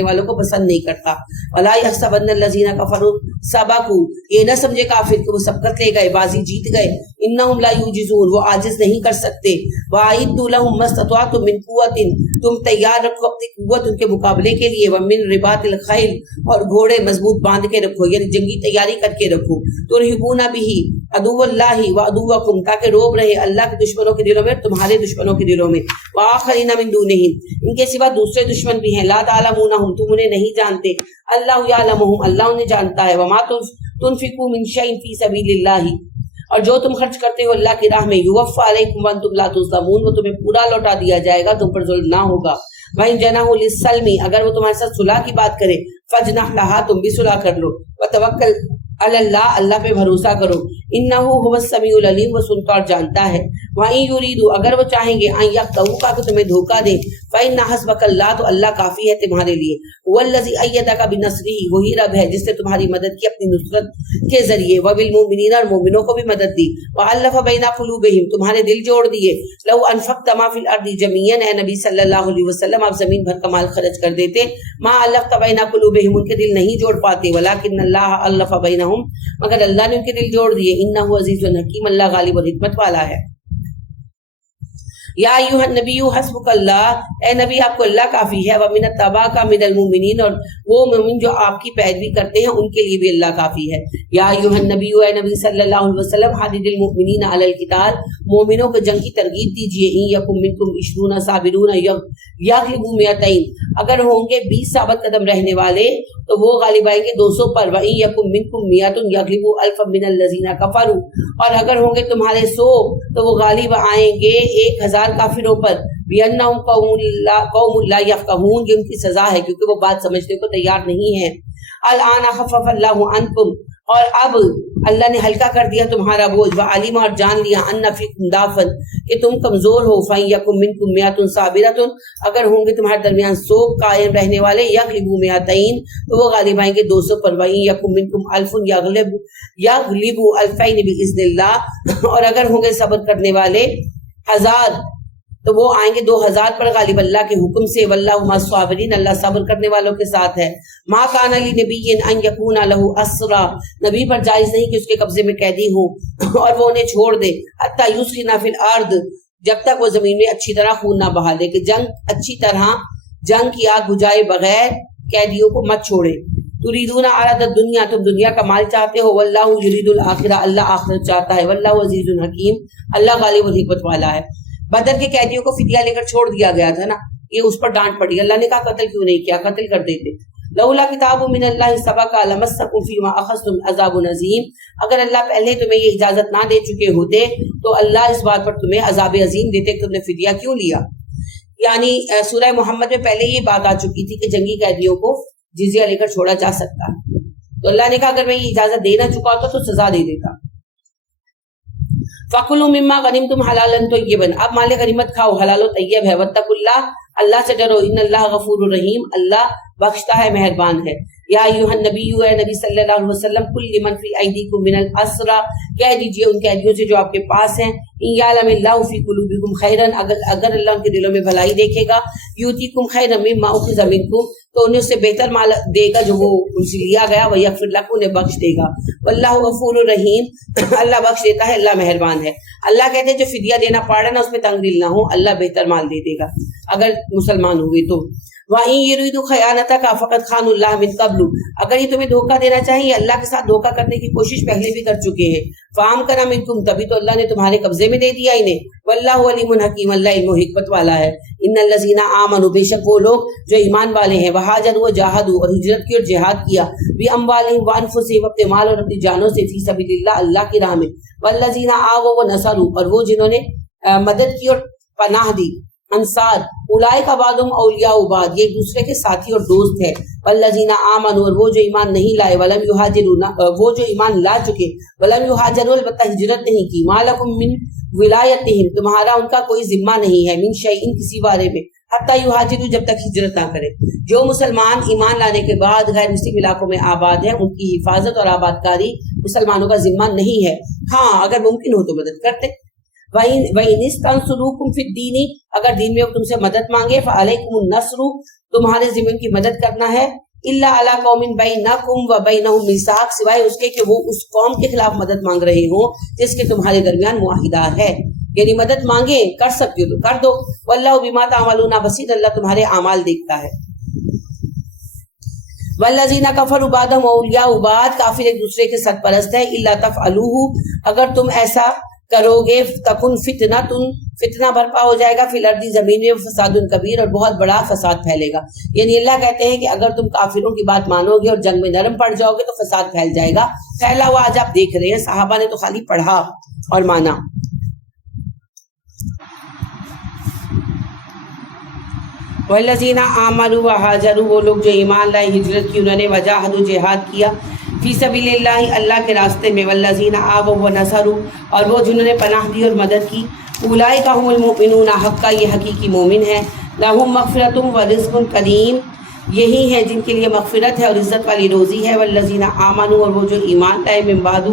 والوں کو پسند نہیں کرتا. وَلَا يَحْسَبَنَّ الَّذِينَ كَفَرُوا سَبَقُوا، یہ نہ سمجھے کافر کہ وہ سبقت لے گئے، بازی جیت گئے. إِنَّهُمْ لَا يُعْجِزُونَ، وہ عاجز نہیں کر سکتے. وَأَعِدُّوا لَهُم مَّا اسْتَطَعْتُم مِّن قُوَّةٍ، تم تیار رکھو اپنی قوت ان کے مقابلے کے لیے. وَمِن رِبَاطِ الْخَيْلِ، اور گھوڑے مضبوط باندھ کے رکھو، یعنی جنگی تیاری کر کے رکھو. تُرْهِبُونَ بِهِ عَدُوَّ اللَّهِ وَعَدُوَّكُمْ، تاکہ روب رہے اللہ کے دشمنوں کے دلوں میں، تمہارے دشمنوں کے دلوں میں. وَآخَرِينَ مِن دُونِهِمْ، ان کے سوا دوسرے دشمن بھی ہیں. لَا تَعْلَمُونَهُمْ، تم انہیں نہیں جانتے. اللہ یعلمہم، اللہ انہیں جانتا ہے. وما تنفقوا من شیء فی سبیل اللہ، اور جو تم خرچ کرتے ہو اللہ کی راہ میں، یوفی علیکم وانتم لا تظلمون، وہ تمہیں پورا لوٹا دیا جائے گا، تم پر ظلم نہ ہوگا. وَإِن جَنَحُوا لِلسَّلْمِ، اگر وہ تمہارے ساتھ صلح کی بات کرے، فَاجْنَحْ لَهَا، تم بھی صلح کر لو. وَتَوَکَّلْ علی اللہ، اللہ پہ بھروسہ کرو. انہ هو السمیع العلیم، وہ سنتا اور جانتا ہے. وَإِن يُرِيدُوا، اگر وہ چاہیں گے، ان یخدعوک، کہ تمہیں دھوکہ دیں، فإن حسبک اللہ، تو اللہ کافی ہے تمہارے لیے. هو الذی ایدک بنصرہ، وہی رب ہے جس نے تمہاری مدد کی اپنی نصرت کے ذریعے. وبالمؤمنین، اور مومنوں کو بھی مدد دی. وألف بین قلوبہم، تمہارے دل جوڑ دیے. لو انفقت ما فی الارض جميعا، اے نبی صلی اللہ علیہ وسلم آپ زمین بھر کا مال خرچ کر دیتے، ما الفت بین قلوبہم، ان کے دل نہیں جوڑ پاتے. ولکن اللہ الف بینہم، مگر اللہ نے ان کے دل جوڑ دیے. انہ عزیز حکیم، اللہ غالب اور حکمت والا ہے. یا ایھا النبی حسبک اللہ، اے نبی آپ کو اللہ کافی ہے. ومن اتبعک من المؤمنین، اور وہ مومن جو آپ کی پیروی کرتے ہیں ان کے لیے بھی اللہ کافی ہے. یا ایھا النبی، اے نبی صلی اللہ علیہ وسلم، حدد المؤمنین علی القتال، مومنوں کو جنگ کی ترغیب دیجیے. ان یکم منکم 20 صابرون یغلبوا 200، اگر ہوں گے 20 ثابت قدم رہنے والے تو وہ غالب آئیں گے 200 پر. وَإِن يَكُن مِّنكُم 100 يَغْلِبُوا أَلْفًا مِّنَ الَّذِينَ كَفَرُوا، اور اگر ہوں گے تمہارے 100 تو وہ غالب آئیں گے 1000 کافروں پر. بِأَنَّهُمْ قَوْمٌ لَا يَفْقَهُونَ، یہ ان کی سزا ہے کیونکہ وہ بات سمجھنے کو تیار نہیں ہے. الآن خفف اللہ عنکم، اور اب اللہ نے ہلکا کر دیا تمہارا بوجھ. وعلم، اور جان لیا، ان فیکم ضعفا، کہ تم کمزور ہو. فإن یکم منکم 100 صابرۃ، اگر ہوں گے تمہارے درمیان 100 قائم رہنے والے، یغلبوا 200، تو وہ غالب آئیں گے 200 پر. وإن یکم منکم 1000 یغلبوا 2000 بإذن اللہ، اور اگر ہوں گے صبر کرنے والے 1000 تو وہ آئیں گے 2000 پر غالب اللہ کے حکم سے. واللہ مع الصابرین، اللہ صبر کرنے والوں کے ساتھ ہے. ما کان لنبی ان یکون له اسرى، نبی پر جائز نہیں کہ اس کے قبضے میں قیدی ہوں اور وہ انہیں چھوڑ دے. حتی یسکن فی الارض، جب تک وہ زمین میں اچھی طرح خون نہ بہا دے، کہ جنگ اچھی طرح جنگ کی آگ بجھائے بغیر قیدیوں کو مت چھوڑے. تریدون عرض الدنیا، تم دنیا کا مال چاہتے ہو. واللہ یرید الاخرہ، اللہ آخرت چاہتا ہے. واللہ عزیز حکیم، اللہ غالب و حکمت والا ہے. بدر کے قیدیوں کو فدیہ لے کر چھوڑ دیا گیا تھا نا، یہ اس پر ڈانٹ پڑی. اللہ نے کہا قتل کیوں نہیں کیا، قتل کر دیتے. لولا کتاب من اللہ سبق لمسکم فیما اخذتم عذاب عظیم، اگر اللہ پہلے تمہیں یہ اجازت نہ دے چکے ہوتے تو اللہ اس بات پر تمہیں عذاب عظیم دیتے کہ تم نے فدیہ کیوں لیا. یعنی سورہ محمد میں پہلے یہ بات آ چکی تھی کہ جنگی قیدیوں کو جزیہ لے کر چھوڑا جا سکتا ہے. تو اللہ نے کہا اگر میں یہ اجازت دے نہ چکا ہوتا تو سزا دے دیتا. فَكُلُوا مِمَّا غَنِمْتُمْ حَلَالًا طَيِّبًا، اب مال غنیمت کھاؤ حلال و طیب ہے. وَاتَّقُوا اللَّهَ، اللہ سے ڈرو. ان اللہ غفور الرحیم، اللہ بخشتا ہے مہربان ہے. یا ایھا النبی، اے نبی صلی اللہ علیہ وسلم، قل لمن فی ایدیکم من الاسرى، کہہ دیجئے ان قیدیوں سے جو آپ کے پاس ہیں، ان یعلم اللہ فی قلوبکم خیرا، اگر اللہ ان کے دلوں میں بھلائی دیکھے گا، یؤتیکم خیرا مما اخذ منکم، تو انہیں اس سے بہتر مال دے گا جو وہ ان سے لیا گیا. ویغفر لکم، انہیں بخش دے گا. واللہ غفور الرحیم، اللہ بخش دیتا ہے، اللہ مہربان ہے. اللہ کہتے ہیں جو فدیہ دینا پڑ رہا ہے نا اس میں تنگ دل نہ ہو، اللہ بہتر مال دے دے گا اگر مسلمان ہوئے تو. وَإِن يُرِيدُوا خِيَانَتَكَ فَقَدْ خَانُوا اللَّهَ مِن قَبْلُ، اگر یہ تمہیں دھوکہ دینا چاہیں، یہ اللہ کے ساتھ دھوکہ کرنے کی کوشش پہلے بھی کر چکے ہیں. فَأَمْكَنَ مِنكُمْ، تبھی تو اللہ نے تمہارے قبضے میں دے دیا انہیں. وَاللَّهُ عَلِيمٌ حَكِيمٌ، اللہ علم و حکمت والا ہے. ان الذین آمنوا، بے شک وہ لوگ جو ایمان والے ہیں، وہاجروا وجاہدوا، اور ہجرت کی اور جہاد کیا، بِأَمْوَالِهِمْ وَأَنفُسِهِمْ، اپنے مال اور اپنی جانوں سے، فی سبیل اللہ، اللہ کی راہ میں. وَالَّذِينَ آوَوا وَنَصَرُوا، اور وہ جنہوں نے مدد کی اور پناہ دی، انصار. اولئک بعضهم اولیاء بعض، یہ ایک دوسرے کے ساتھی اور دوست ہے. والذین آمنوا، اور وہ جو ایمان نہیں لائے، ولم یہاجروا، وہ جو ایمان لا چکے، ولم یہاجروا، البتہ ہجرت نہیں کی. ما لکم من ولایتہم، تمہارا ان کا کوئی ذمہ نہیں ہے، من شیء، کسی بارے میں، حتی یہاجروا، جب تک ہجرت نہ کرے. جو مسلمان ایمان لانے کے بعد غیر مسلم علاقوں میں آباد ہیں، ان کی حفاظت اور آباد کاری مسلمانوں کا ذمہ نہیں ہے. ہاں اگر ممکن ہو تو مدد کرتے. وَإِنِ اسْتَنْصُرُوكُمْ فِي الدِّينِ اگر دین میں وہ تم سے مدد مانگے فَعَلَيْكُمُ النَّصْرُ تمہارے ذمہ کی مدد کرنا ہے إِلَّا عَلَىٰ قَوْمٍ بَيْنَكُمْ وَبَيْنَهُمْ مِيثَاقٌ سوائے اس کے کہ وہ اس قوم کے خلاف مدد مانگ رہے ہوں جس کے تمہارے درمیان معاہدہ ہے، یعنی مدد مانگے کر سکتے ہو تو کر دو، وَاللَّهُ بِمَا تَعْمَلُونَ بَصِيرٌ اللہ تمہارے اعمال دیکھتا ہے۔ وَالَّذِينَ كَفَرُوا بَعْضُهُمْ أَوْلِيَاءُ بعض کافر ایک دوسرے کے سرپرست ہے، إِلَّا تَفْعَلُوهُ اگر تم ایسا کرو گے تکن فتنہ برپا ہو جائے گا فی الارض زمین میں فساد کبیر اور بہت بڑا فساد پھیلے گا، یعنی اللہ کہتے ہیں کہ اگر تم کافروں کی بات مانو گے اور جنگ میں نرم پڑ جاؤ گے تو فساد پھیل جائے گا، پھیلا ہوا آج آپ دیکھ رہے ہیں، صحابہ نے تو خالی پڑھا اور مانا۔ والذین آمنوا وہاجروا وہ لوگ جو ایمان لائے ہجرت کی انہوں نے وجاہدوا جہاد کیا فی سبیل اللہ اللہ کے راستے میں، والذین آووا ونصروا اور وہ جنہوں نے پناہ دی اور مدد کی، اولئک هم المؤمنون حقا یہ حقیقی مومن ہیں، لہم مغفرۃ ورزق کریم یہی ہیں جن کے لیے مغفرت ہے اور عزت والی روزی ہے، والذین آمنوا اور وہ جو ایمان لائے من بعد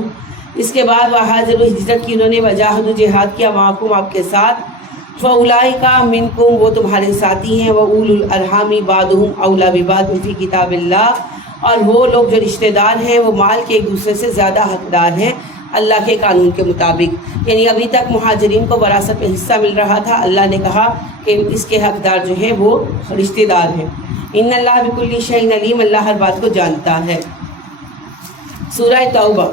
اس کے بعد وہاجروا ہجرت کی انہوں نے وجاہدوا جہاد کیا معکم آپ کے ساتھ، فاولئک منکم وہ تمہارے ساتھی ہیں، واولی الارحام بعضهم اولی ببعض فی کتاب اللہ اور وہ لوگ جو رشتہ دار ہیں وہ مال کے ایک دوسرے سے زیادہ حقدار ہیں اللہ کے قانون کے مطابق، یعنی ابھی تک مہاجرین کو وراثت میں حصہ مل رہا تھا، اللہ نے کہا کہ اس کے حقدار جو ہیں وہ رشتہ دار ہیں۔ ان اللہ بکل شیء علیم اللہ ہر بات کو جانتا ہے۔ سورہ توبہ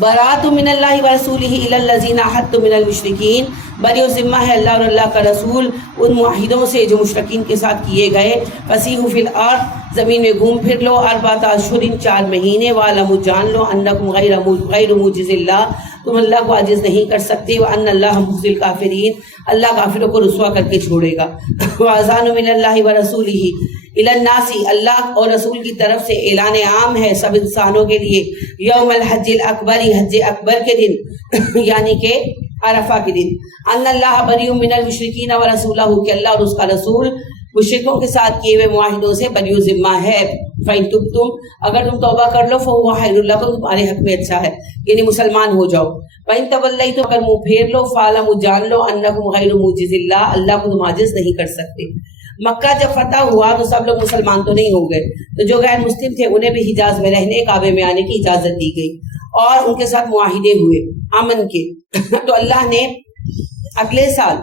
برات من اللہ ورسولہ الی الذین عاہدتم من المشرکین بری و ذمہ ہے اللہ اور اللہ کا رسول ان معاہدوں سے جو مشرکین کے ساتھ کیے گئے، فسیحوا فی الارض زمین میں گھوم پھر لو، اربعۃ اشہر 4 مہینے، وَاعْلَمُوا جان لو انکم غیر معجز اللہ تم اللہ کو عاجز نہیں کر سکتے، وان اللہ مخزی الکافرین اللہ کافروں کو رسوا کر کے چھوڑے گا، واذان من اللہ ورسولہ الی الناس اللہ اور رسول کی طرف سے اعلان عام ہے سب انسانوں کے لیے، یوم الحج الاکبر حج اکبر کے دن یعنی کہ عرفہ کے دن، ان اللہ بری من المشرکین ورسولہ کہ اللہ اور اس کا رسول مشرکوں کے ساتھ کیے ہوئے معاہدوں سے بری و ذمہ ہے، فَإِن تُبْتُمْ اگر تم توبہ کر لو فَهُوَ خَيْرٌ لَكُمْ تمہارے حق میں اچھا ہے، یعنی مسلمان ہو جاؤ، وَإِن تَوَلَّيْتُمْ اگر منہ پھیر لو فَاعْلَمُوا جان لو أَنَّكُمْ غَيْرُ مُعْجِزِ اللَّهِ اللہ کو تم عاجز نہیں کر سکتے۔ مکہ جب فتح ہوا تو سب لوگ مسلمان تو نہیں ہو گئے، تو جو غیر مسلم تھے انہیں بھی حجاز میں رہنے کعبے میں آنے کی اجازت دی گئی اور ان کے ساتھ معاہدے ہوئے امن کے تو اللہ نے اگلے سال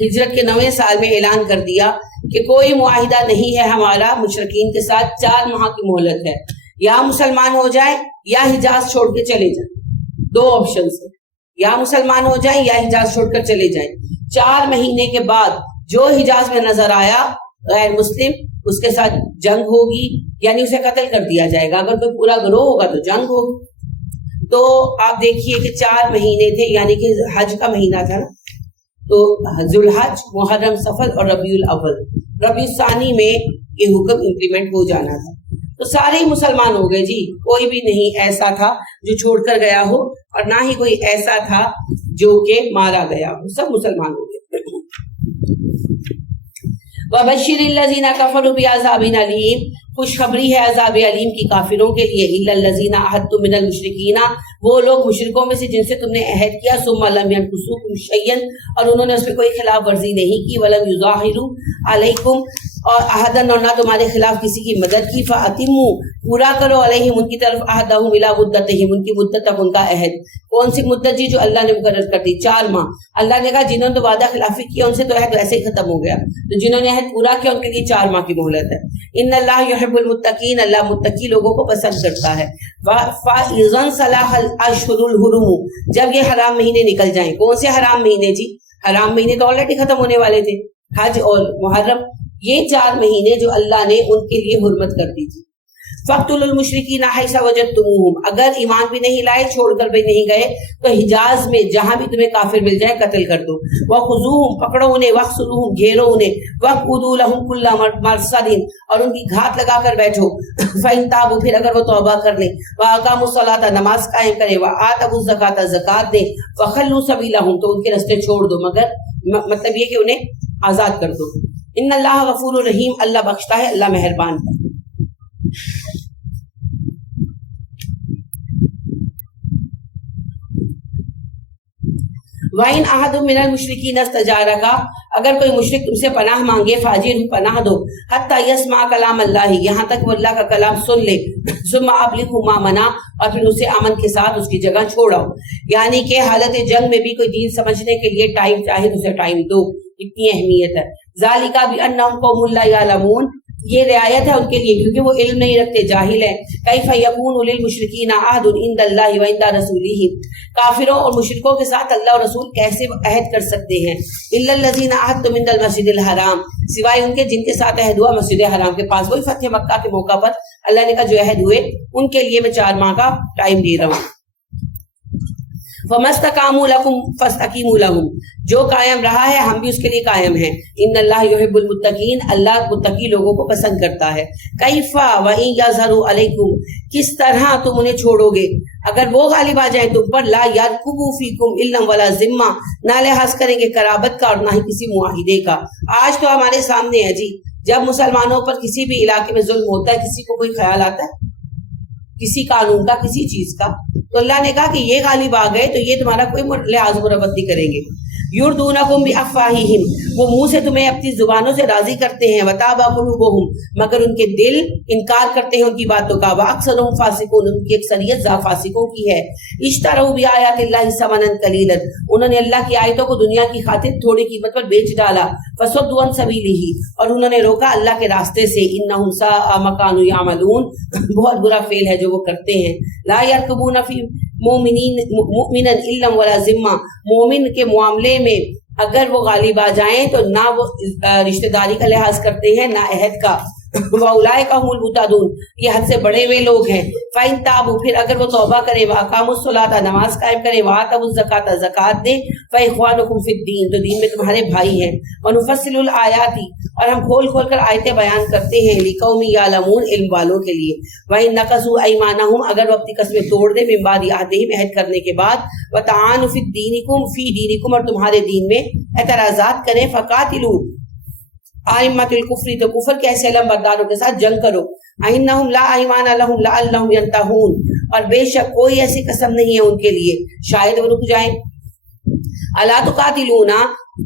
ہجرت کے 9ویں سال میں اعلان کر دیا کہ کوئی معاہدہ نہیں ہے ہمارا مشرکین کے ساتھ، 4 ماہ کی مہلت ہے، یا مسلمان ہو جائیں یا حجاز چھوڑ کے چلے جائیں، 2 آپشنز ہیں، یا مسلمان ہو جائیں یا حجاز چھوڑ کر چلے جائیں۔ 4 مہینے کے بعد جو حجاز میں نظر آیا غیر مسلم اس کے ساتھ جنگ ہوگی، یعنی اسے قتل کر دیا جائے گا، اگر کوئی پورا گروہ ہوگا تو جنگ ہوگی۔ تو آپ دیکھیے کہ 4 مہینے تھے، یعنی کہ حج کا مہینہ تھا نا، تو ذوالحج، محرم، صفر اور ربیع الاول، ربیع الثانی میں یہ حکم امپلیمنٹ ہو جانا تھا، تو سارے ہی مسلمان ہو گئے جی، کوئی بھی نہیں ایسا تھا جو چھوڑ کر گیا ہو اور نہ ہی کوئی ایسا تھا جو کہ مارا گیا ہو، سب مسلمان ہو گئے۔ وَبَشِّرِ الَّذِينَ كَفَرُوا بِعَذَابٍ أَلِيمٍ خوشخبری ہے عذاب علیم کی کافروں کے لیے، إِلَّا الَّذِينَ عَاهَدتُّم مِّنَ الْمُشْرِكِينَ وہ لوگ مشرکوں میں سے جن سے تم نے عہد کیا، ثُمَّ لَمْ يَنْقُصُوكُمْ شَيْئًا اور انہوں نے اس پہ کوئی خلاف ورزی نہیں کی، وَلَمْ يُظَاهِرُوا عَلَيْكُمْ اور عہدًا اور نہ تمہارے خلاف کسی کی مدد کی، فَأَتِمُّوا پورا کرو علیہم ان کی طرف عہدہم الی مدتہم ان کی مدت تک ان کا عہد، کون سی مدت جی جو اللہ نے مقرر کر دی 4 ماہ، اللہ نے کہا جنہوں نے وعدہ خلافی کیا ان سے تو عہد ویسے ہی ختم ہو گیا، تو جنہوں نے عہد پورا کیا ان کے لیے 4 ماہ کی مہلت ہے۔ ان اللہ یحب المتقین اللہ متقی لوگوں کو پسند کرتا ہے۔ فَإِذَا انْسَلَخَ الْأَشْهُرُ الْحُرُمُ جب یہ حرام مہینے نکل جائیں، کون سے حرام مہینے جی؟ حرام مہینے تو آلریڈی ختم ہونے والے تھے، حج اور محرم، یہ 4 مہینے جو اللہ نے ان کے لیے حرمت کر دی تھی۔ فَاقْتُلُوا الْمُشْرِكِينَ حَيْثَ وَجَدتُّمُوهُمْ اگر ایمان بھی نہیں لائے چھوڑ کر بھی نہیں گئے تو حجاز میں جہاں بھی تمہیں کافر مل جائے قتل کر دو، وَخُذُوهُمْ پکڑو انہیں، وَاحْصُرُوهُمْ گھیرو انہیں، وَاقْعُدُوا لَهُمْ كُلَّ مَرْصَدٍ اور ان کی گھات لگا کر بیٹھو، فَإِن تَابُوا پھر اگر وہ توبہ کر لیں، وَأَقَامُوا الصَّلَاةَ نماز قائم کریں، وَآتَوُا الزَّكَاةَ زکات دیں، وَخَلُّوا سَبِيلَهُمْ تو ان کے راستے چھوڑ دو، مگر مطلب یہ کہ انہیں آزاد کر دو۔ ان اللہ غفور الرحیم اللہ بخشتا ہے اللہ مہربان ہے۔ वाइन अहदुम मिनल मुशरिकीन इस्तजारका, अगर कोई मुशरिक तुमसे पनाह मांगे, फाजिर पनाह दो, हत्ता यस्मा कलाम अल्लाह, यहाँ तक वो अल्लाह का कलाम सुन ले, सुम्मा अब्लिगु मा मना, और फिर उसे अमन के साथ उसकी जगह छोड़ाओ। यानी कि हालत जंग में भी कोई दीन समझने के लिए टाइम चाहे उसे टाइम दो, इतनी अहमियत है। ज़ालिका भी अन्नहुम कौमुन ला यअलमून, ये रियायत है उनके लिए क्योंकि वो इल्म नहीं रखते, जाहिल है। कैफ़ यकूनु लिल मुशरिकीन अहदुन इंदल्लाहि व इंदा रसूलिही, काफिरों और मुशरिकों के साथ अल्लाह और रसूल कैसे अहद कर सकते हैं। इल्लल लज़ीना अहदतुम इंदल मस्जिदिल हराम, सिवाय उनके जिनके साथ अहद हुआ मस्जिद हराम के पास। वही फतह मक्का के मौका पर अल्लाह ने कहा जो अहद हुए उनके लिए मैं 4 माह का टाइम दे रहा हूँ। फमस्तकामू लकुम फस्तकीमू लहुम, जो कायम रहा है हम भी उसके लिए कायम हैं। इन्नल्लाह युहिब्बुल मुत्तकीन, अल्लाह मुत्तकी लोगों को पसंद करता है। कैफा व इन यज़हरु अलैकुम, किस तरह तुम उन्हें छोड़ोगे अगर वो गालिब आ जाए तुम पर। ला यरकुबू फीकुम इल्लम वला ज़िम्मा, ना लिहाज करेंगे कराबत का और ना ही किसी मुआहिदे का। आज तो हमारे सामने है जी, जब मुसलमानों पर किसी भी इलाके में जुल्म होता है, किसी को कोई ख्याल आता है किसी कानून का, किसी चीज का, तो अल्लाह ने कहा कि ये गालिब आ गए तो ये तुम्हारा कोई लिहाज मुरव्वत नहीं करेंगे। युरदूनकुम बिअफ़वाहिहिम, वो मुंह से तुम्हें अपनी जुबानों से राजी करते हैं। वताबा कुलूबुहुम, मगर उनके दिल इनकार करते हैं उनकी बातों का। वअक्सरुहुम फासिकून, उनकी अक्सरियत फासिकों की है। इश्तरऊ बिआयातिल्लाहि समनन कलीलन, उन्होंने अल्लाह की आयतों को दुनिया की खातिर थोड़ी कीमत पर बेच डाला। फसद्दू अन सबीलिही, और उन्होंने रोका अल्लाह के रास्ते से। इन्नहुम साअ मा कानू यअमलून, बहुत बुरा फेल है जो वो करते हैं। ला यरकुबून फी मुमिनन इल्लम वला ज़िम्मा, मोमिन के मामले में अगर वो गालिब आ जाएं तो ना वो रिश्तेदारी का लिहाज करते हैं ना अहद का। वउलाइका हुमुल मुतअद्दून, ये हद से बड़े हुए लोग हैं। फाइन ताबू, फिर अगर वो तौबा करें, वाकामुस सलाता, नमाज कायम करें, वातबुज ज़कात, ज़कात दें, फ़इख्वानुकुम फ़िद्दीन, तो दीन में तुम्हारे भाई हैं। वनुफ़स्सिलुल आयाति, और हम खोल खोल कर आयतें बयान करते हैं। लिक़ौमिन यअलमून, इल्म वालों के लिए। वइन नक़ज़ू अयमानहुम, अगर वो अपनी कसमें तोड़ दे, मिन बादि अहदिहिम, अहद करने के बाद। वतआनु फ़ी दीनिकुम, और तुम्हारे दीन में एतराज़ात करें। फ़क़ातिलू आइम्मतुल कुफ्री, तो कुफर के ऐसे अलमबरदारों के साथ जंग करो। इन्नहुम ला ईमान लहुम लअल्लहुम यंतहून, और बेशक कोई ऐसी कसम नहीं है उनके लिए शायद वो रुक जाएं। अला तुकातिलूना,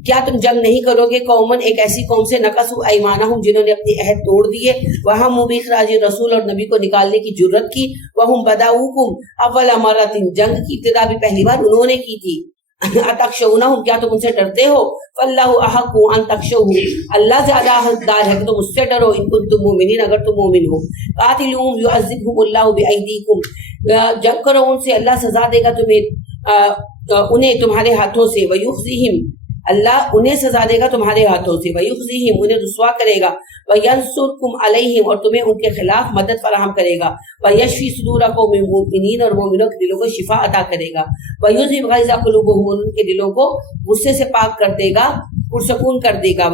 क्या तुम जंग नहीं करोगे कौमन, एक ऐसी कौम से नकसु ऐमानहुम, जिन्होंने अपने अहद तोड़ दिए। वहम बिइखराज रसूल, और नबी को निकालने की जुर्रत की। वहुम बदाउकुम अव्वल मरतिन, जंग की इब्तिदा भी पहली बार उन्होंने की थी। अतख्शौनहुम, क्या तुम उनसे डरते हो। फल्लाहु अहक्कु अन तख्शौहु, अल्लाह ज्यादा हकदार है कि तुम उससे डरो। इन कुंतुम मुमिनीन, अगर तुम मोमिन हो। कातिलूहुम युअज़्ज़िबहुमुल्लाहु बिअयदीकुम, जंग करो उनसे, अल्लाह सजा देगा तुम्हें उन्हें तुम्हारे हाथों से। वयुख्ज़िहिम, अल्लाह उन्हें सजा देगा तुम्हारे हाथों से। वयुख्ज़िहिम, उन्हें रुस्वा करेगा। वयंसुरकुम अलैहिम, और तुम्हें उनके खिलाफ मदद फराहम करेगा। वयशफी सुदूर कौमिन मुमिनीन, और मोमिनों के दिलों को शिफा अता करेगा। वयुज़हिब गैज़ कुलूबिहिम, उनके दिलों को गुस्से से पाक कर देगा, पुरसकून कर देगा।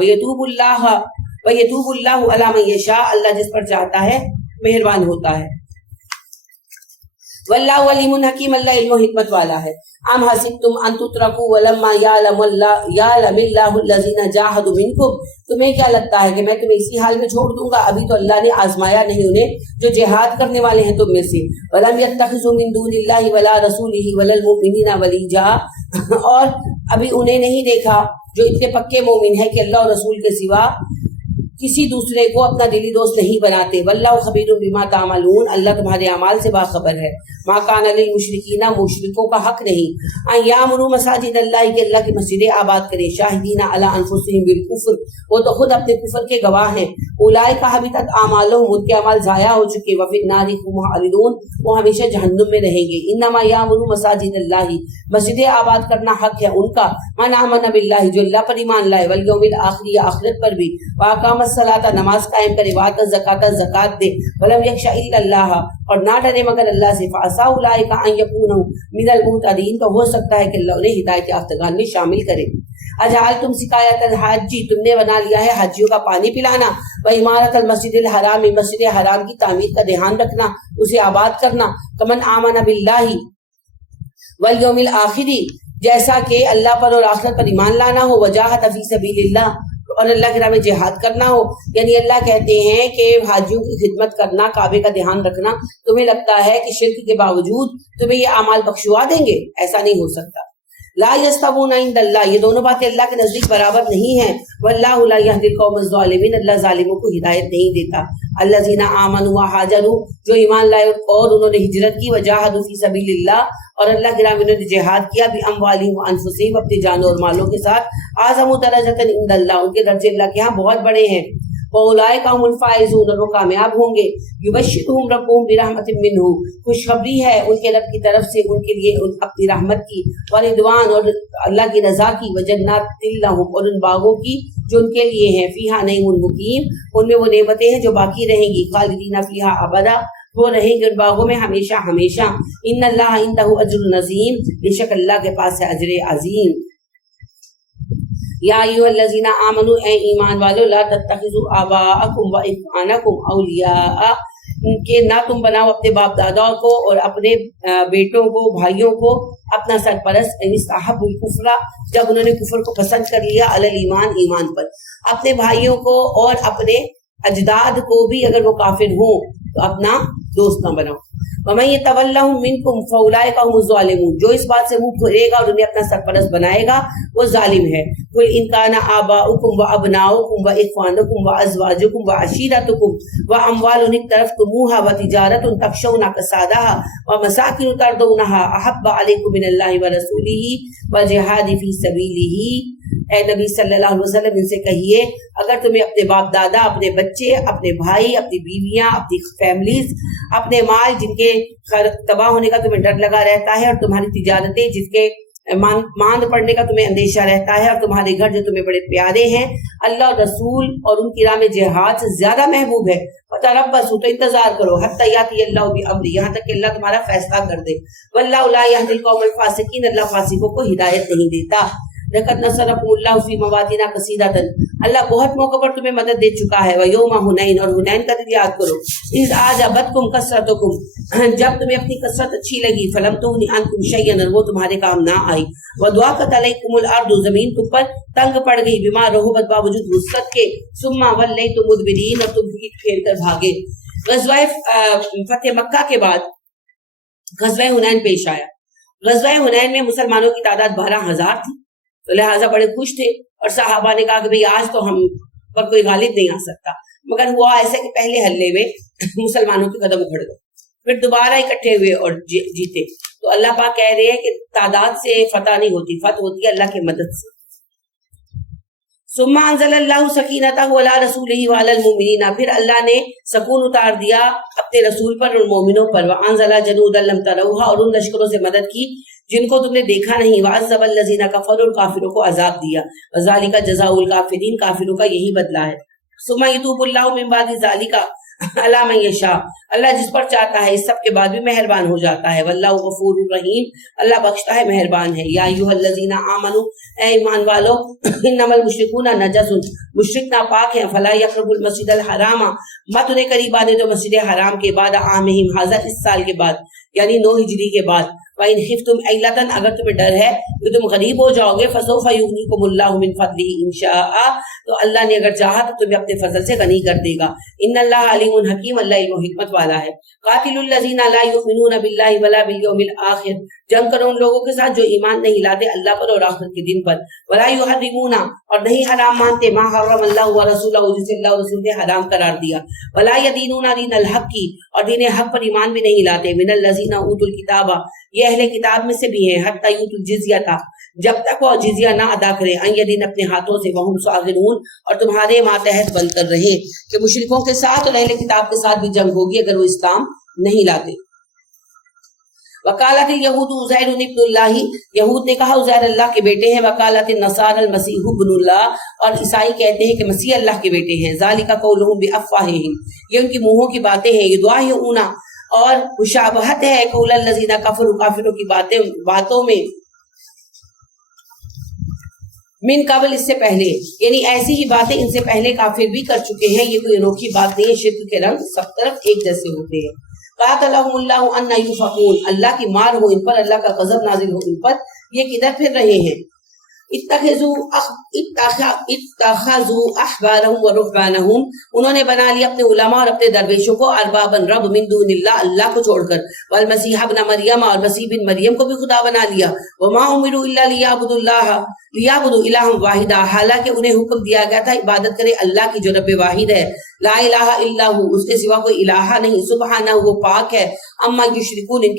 वयतूबुल्लाहु अला मन यशा, अल्लाह जिस पर चाहता है मेहरबान होता है। वल्लाहु अलीमुन हकीम, अल्लाह इल्म और हिकमत वाला है। अम हसिबतुम अन तुतरकू वलम्मा यअलमुल्लाहु लज़ीना जाहदू मिनकुम, तुम्हें क्या लगता है कि मैं तुम्हें इसी हाल में छोड़ दूंगा। अभी तो अल्लाह ने आजमाया नहीं उन्हें जो जिहाद करने वाले हैं तुम में से। वलम यत्तखिज़ू मिन दूनिल्लाहि वला रसूलिही वलल मुमिनीना वलीजा, और अभी उन्हें नहीं देखा जो इतने पक्के मोमिन है कि अल्लाह और रसूल के सिवा किसी दूसरे को अपना दिली दोस्त नहीं बनाते। वल्लाहु खबीरुम बिमा तामलून, अल्लाह तुम्हारे अमाल से बाखबर है। मा कान लिल मुशरिकीना, मुशरिकों का हक नहीं। अन यामुरू मसाजिद अल्लाह, के अल्लाह की मस्जिदें आबाद करें। शाहिदीना अला अनफुसिहिम बिल कुफ्र, वो तो खुद अपने कुफ्र के गवाह हैं। उलाइका हबितत आमालुहुम, उनके अमाल जाया हो चुके। व फिन नारि हुम खालिदून, वो हमेशा जहन्नुम में रहेंगे। इन्नमा यामुरू मसाजिद अल्लाह, मस्जिदें आबाद करना हक है उनका। मन आमन बिल्लाहि, जो अल्लाह पर ईमान लाए। वल यौमिल आखिर, आखिरत पर भी। व सलाता, नमाज कायम करे। वात ज़कात, ज़कात दे। वलम यख्शा इल्लल्लाह, और ना डरे मगर अल्लाह से। फअसा उलाइका अन यकूनु मिनल मुहतदीन, तो हो सकता है कि अल्लाह उन्हें हिदायत याफ्तागान में शामिल करे। अजअल तुम सिकायतल हाजी, तुमने बना लिया है हाजियों का पानी पिलाना। व इमारतल मस्जिदिल हराम, मस्जिद हराम की तामीर का ध्यान रखना, उसे आबाद करना। कमन आमन बिल्लाहि वल यौमिल आखिरी, जैसा कि अल्लाह पर और आखिरत पर ईमान लाना हो। वजाहत फी सबीलिल्लाह, और अल्लाह के राह में जिहाद करना हो। यानी अल्लाह कहते हैं कि हाजियों की खिदमत करना, काबे का ध्यान रखना। तुम्हें लगता है कि शिर्क के बावजूद तुम्हें ये अमाल बख्शवा देंगे? ऐसा नहीं हो सकता। ला यस्तवून इंदल्लाह, ये दोनों बातें अल्लाह के नजदीक बराबर नहीं है। वल्लाहु ला यहदिल कौमज़ ज़ालिमीन, अल्लाह जालिमों को हिदायत नहीं देता। अल्लज़ीना आमनू व हाजरू, जो ईमान लाए और उन्होंने हिजरत की, वजाहदू फी सबीलिल्लाह, और अल्लाह के राह में उन्होंने जिहाद किया, भी अम्वालिहिम व अनफुसिहिम, अपनी जानों और मालों के साथ, आज़मु दरजतन इंदल्लाह, उनके दर्जे अल्लाह के यहाँ बहुत बड़े हैं। वउलाइका हुमुल फाइज़ून, और वो कामयाब होंगे। युबश्शिरुहुम रब्बुहुम बिरहमतिन मिन्हु, खुशखबरी है उनके रब की तरफ से उनके लिए अपनी रहमत की, व रिदवान, और अल्लाह की रजा की, व जन्नातिन लहुम, और उन बागों की जो उनके लिए हैं, फीहा नईमुन मुकीम, उनमें वो नेमतें हैं जो बाकी रहेंगी, खालिदीना फीहा अबदा, वो रहेंगे उन बागों में हमेशा हमेशा। इन्नल्लाह इंदहु अज्रुन अज़ीम, बेशक अल्लाह के पास है अजर अजीम। या अय्युहल्लज़ीना आमनू, ए ईमान वालो, ला तत्तखिज़ू आबाअकुम व इख्वानकुम औलिया, कि ना तुम बनाओ अपने बाप दादा को और अपने बेटों को, भाइयों को अपना सरपरस्त, इनिस्तहब्बुल कुफ्रा, जब उन्होंने कुफ्र को पसंद कर लिया, अलल ईमान, ईमान पर। अपने भाइयों को और अपने अजदाद को भी अगर वो काफिर हो तो अपना दोस्त ना बनाओ। वमन यतवल्लहुम मिनकुम फउलाइका हुमुज़ ज़ालिमून, जो इस बात से मुंह फेरेगा और उन्हें अपना सरपरस्त बनाएगा वो जालिम है। कुल इन काना आबाउकुम व अबनाउकुम व इख्वानुकुम व अज़वाजुकुम व अशीरतुकुम व अम्वालुन इक्तरफ्तुमूहा व तिजारतुन तखशौना कसादहा व मसाकिन तर्दौनहा अहब्बा अलैकुम मिनल्लाहि व रसूलिही व जिहादि फी सबीलिही। ए नबी सल्लल्लाहु अलैहि वसल्लम, इनसे कहिए, अगर तुम्हें अपने बाप दादा, अपने बच्चे, अपने भाई, अपनी बीवियां, अपनी फैमिलीज, अपने माल जिनके तबाह होने का तुम्हें डर लगा रहता है, और तुम्हारी तिजारतें जिसके मांद पड़ने का तुम्हें अंदेशा रहता है, और तुम्हारे घर जो तुम्हें बड़े प्यारे हैं, अल्लाह और रसूल और उनकी राह में जिहाद से ज्यादा महबूब है, फतरब्बसू, तो इंतजार करो, हत्ता याती अल्लाह बिअम्री, यहाँ तक कि अल्लाह तुम्हारा फैसला कर दे। वल्लाहु ला यहदिल कौमल फासिकीन, अल्लाह फासिकों को हिदायत नहीं देता। लक़द नसरकुमुल्लाहु फी मवातिन कसीरतन, अल्लाह बहुत मौकों पर तुम्हें मदद दे चुका है। व यौम हुनैन, और हुनैन का दिन याद करो। इज़ आजबतकुम कसरतुकुम, जब तुम्हें अपनी कसरत अच्छी लगी, फलम तुगनी अन्कुम शैयन, और वो तुम्हारे काम ना आई। व दुआकत अलैकुमुल अर्दु, जमीन तुम पर तंग पड़ गई, बिमा रहुबत, बावजूद वुसअत के, सुम्मा वल्लैतुम मुदबिरीन, और तुम पीठ फेर कर भागे। ग़ज़वा फतह मक्का के बाद ग़ज़वा हुनैन पेश आया। ग़ज़वा हुनैन में मुसलमानों की तादाद 12,000 थी, तो लिहाजा बड़े खुश थे, और सहाबा ने कहा कि भाई आज तो हम पर कोई गालिब नहीं आ सकता। मगर हुआ ऐसे कि पहले हल्ले में मुसलमानों के कदम उखड़ गए, फिर दोबारा इकट्ठे हुए और जीते। तो अल्लाह पाक कह रहे हैं कि तादाद से फतह नहीं होती, फतह होती है अल्लाह की मदद से। सुम्मा अंज़लल्लाहु सकीनतहु अला रसूलिही व अलल मुमिनीना, फिर अल्लाह ने सकून उतार दिया अपने रसूल पर और मोमिनों पर। व अंज़ला जनूदन लम तरौहा, और उन लश्करों से मदद की जिनको तुमने देखा नहीं। वाज़्ज़बल लज़ीना कफ़रू, और काफिरों को अजाब दिया। वज़ालिका जज़ाउल काफिरीन, काफिरों का यही बदला है। सुम्मा यतूबुल्लाहु मिन बादि ज़ालिका अला मन यशा, अल्लाह जिस पर चाहता है इस सब के बाद भी मेहरबान हो जाता है। वल्लाहु गफूरुर रहीम, अल्लाह बख्शता है, मेहरबान है। या अय्युहल्लज़ीना आमनू, ए ईमान वालो, इन्नमल मुशरिकूना नजसुन, मुशरिक नापाक हैं, फला यक़रबुल मस्जिदल हरामा, मत उन्हें करीब आने दो मस्जिद हराम के बाद, आमिहिम हाज़ा, इस साल के बाद, यानी 9 हिजरी के बाद। वइन खिफ्तुम इल्लतन, अगर तुम्हें डर है कि तुम गरीब हो जाओगे, फसौफा युगनीकुमुल्लाहु मिन फज़लिही इंशाअ, तो अल्लाह ने अगर चाहा तो तुम्हें अपने फजल से गनी कर देगा। इन्नल्लाह अलीमुन हकीम, अल्लाह इल्म हिकमत वाला है। कातिलुल लज़ीना ला युमिनूना बिल्लाहि वला बिल यौमिल आखिर, जंग करो उन लोगों के साथ जो ईमान नहीं लाते अल्लाह पर और आखिरत के दिन पर। वला युहर्रिमूना, और नहीं हराम मानते, मा हर्रमल्लाहु व रसूलहु, जिसे अल्लाह और रसूल ने हराम करार दिया। वला यदीनूना दीनल हक़्क़ि, और दीन हक पर ईमान भी नहीं लाते। मिनल लज़ीना ऊतुल किताबा, ये अहले किताब में से भी हैं। हत्ता यूतुल जिज़्यता, जब तक वो जिजिया ना अदा करें, अयदीन अपने हाथों से, वहुम सागिरून, और तुम्हारे मातहत बनकर रहे। कि मुशरिकों के साथ और अहले किताब के साथ भी जंग होगी अगर वो इस्लाम नहीं लाते। वकालत यहूद उज़ैर इब्नुल्लाह, यहूद ने कहा उज़ैर अल्लाह के बेटे हैं। वकालत नसारा अल मसीह इब्नुल्लाह, और ईसाई कहते हैं कि मसीह अल्लाह के बेटे हैं। ज़ालिका कौलुहुम बिअफ़वाहिहिम, ये उनकी मुंहों की बातें हैं। युद्वाहिऊना, और मुशाबहत है कौलल लज़ीना कफ़रू, काफिरों की बातों में, मिन कबल, इससे पहले, यानी ऐसी ही बातें इनसे पहले काफिर भी कर चुके हैं। ये कोई अनोखी बात नहीं है, शिर्क के रंग सब तरफ एक जैसे होते हैं। क़ातलहुमुल्लाहु अन्ना युफ़कून, अल्लाह की मार हो इन पर, अल्लाह का गज़ब नाजिल हो इन पर, ये किधर फिर रहे हैं। اتخذوا احبارهم ورهبانهم، انہوں نے بنا لیا اپنے علماء اور اپنے درویشوں کو اربابا رب من دون اللہ، اللہ کو چھوڑ کر، والمسیح ابن مریم، اور مسیح بن مریم کو بھی خدا بنا لیا، وما امروا الا لیعبدوا الہا واحدا، حالانکہ انہیں حکم دیا گیا تھا عبادت کرے اللہ کی جو رب واحد ہے، لا الہ الا ہو، اس کے سوا کوئی الہ نہیں، سبحانہ وہ پاک ہے، اما یشرکون